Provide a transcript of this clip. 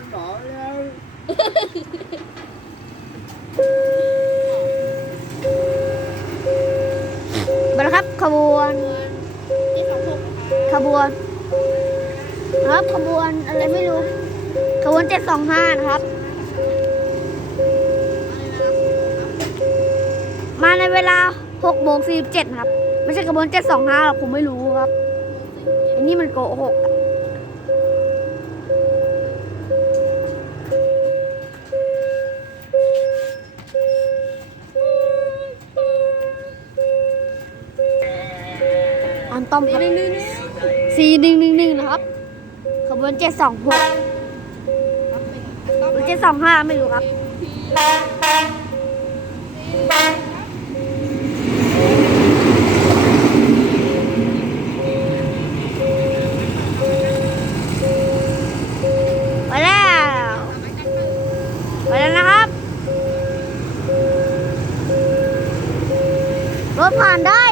มันบอกแล้วมาแล้วครับขบวน ที่สองหกนะคะขบวนนะครับขบวนอะไรไม่รู้ ขบวนเจ็ดสองห้านะครับ มาในเวลาหกโมงสี่เจ็ดครับ ไม่ใช่ขบวนเจ็ดสองห้าหรอกผมไม่รู้ครับ อันนี้มันโกหกอะันต้อมครับสี่หนึ่งหนึ่งหนึ่งนะครับขบวนเจ็ดสองหกรับเป็นอันต้อมหรือเจ็ดสองห้าไม่รู้ครับไปแล้วไปแล้วนะครับรถผ่านได้